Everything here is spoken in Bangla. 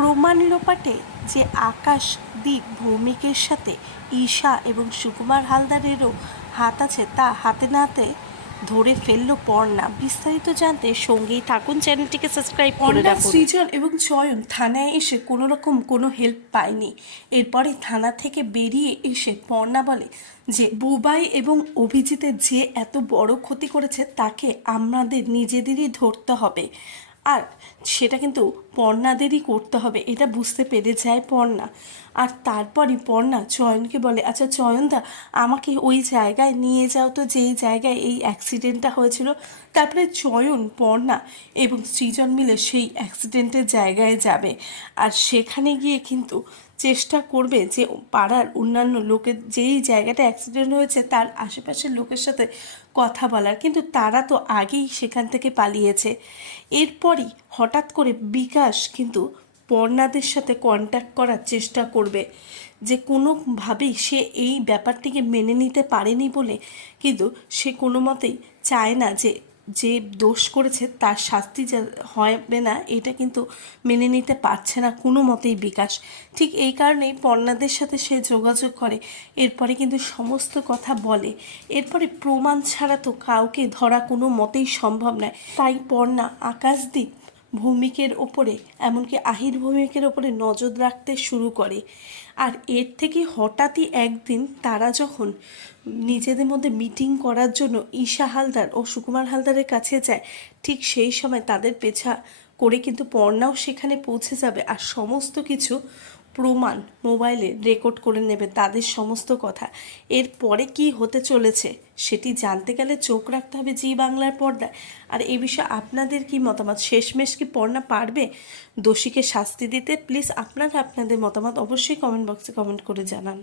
প্রমাণ লোপাটে যে আকাশদীপ ভৌমিকের সাথে ঈশা এবং সুকুমার হালদারেরও হাত আছে তা হাতে নাতে ধরে ফেললো পর্ণা। বিস্তারিত জানতে সঙ্গেই থাকুন, চ্যানেলটিকে সাবস্ক্রাইব করে রাখুন। সৃজন এবং চয়ন থানায় এসে কোনো রকম কোনো হেল্প পায়নি। এরপরে থানা থেকে বেরিয়ে এসে পর্ণা বলে যে বুবাই এবং অভিজিতের যে এত বড় ক্ষতি করেছে তাকে আমাদের নিজেদেরই ধরতে হবে, আর সেটা কিন্তু পর্ণাদেরই করতে হবে, এটা বুঝতে পেরে যায় পর্ণা। আর তারপরই পর্ণা চয়নকে বলে, আচ্ছা চয়নদা, আমাকে ওই জায়গায় নিয়ে যাও তো যেই জায়গায় এই অ্যাক্সিডেন্টটা হয়েছিল। তারপরে চয়ন, পর্ণা এবং সৃজন মিলে সেই অ্যাক্সিডেন্টের জায়গায় যাবে, আর সেখানে গিয়ে কিন্তু চেষ্টা করবে যে পাড়ার অন্যান্য লোকের, যেই জায়গাটা অ্যাক্সিডেন্ট হয়েছে তার আশেপাশের লোকের সাথে কথা বলার, কিন্তু তারা তো আগেই সেখান থেকে পালিয়েছে। এরপরই হঠাৎ করে বিকাশ কিন্তু পর্ণাদের সাথে কন্ট্যাক্ট করার চেষ্টা করবে, যে কোনোভাবেই সে এই ব্যাপারটিকে মেনে নিতে পারেনি বলে কিন্তু সে কোনো মতেই চায় না যে যে দোষ করেছে তার শাস্তি যা হবে না, এটা কিন্তু মেনে নিতে পারছে না কোনো মতেই বিকাশ। ঠিক এই কারণেই পর্ণাদের সাথে সে যোগাযোগ করে, এরপরে কিন্তু সমস্ত কথা বলে। এরপরে প্রমাণ ছাড়া তো কাউকে ধরা কোনো মতেই সম্ভব নয়, তাই পর্ণা আকাশদীপ ভৌমিকের ওপরে, এমনকি আহির ভৌমিকের ওপরে নজর রাখতে শুরু করে। আর এর থেকে হঠাৎই একদিন তারা যখন নিজেদের মধ্যে মিটিং করার জন্য ঈশা হালদার ও সুকুমার হালদারের কাছে যায়, ঠিক সেই সময় তাদের পেছা করে কিন্তু পর্ণাও সেখানে পৌঁছে যাবে, আর সমস্ত কিছু প্রমাণ মোবাইলে রেকর্ড করে নেবে তাদের সমস্ত কথা। এরপরে কি হতে চলেছে সেটি জানতে গেলে চোখ রাখতে হবে জি বাংলার পর্দায়। আর এই বিষয়ে আপনাদের কি মতামত? শেষমেশ কি পর্ণা পারবে দোষীকে শাস্তি দিতে? প্লিজ আপনারা আপনাদের মতামত অবশ্যই কমেন্ট বক্সে কমেন্ট করে জানান।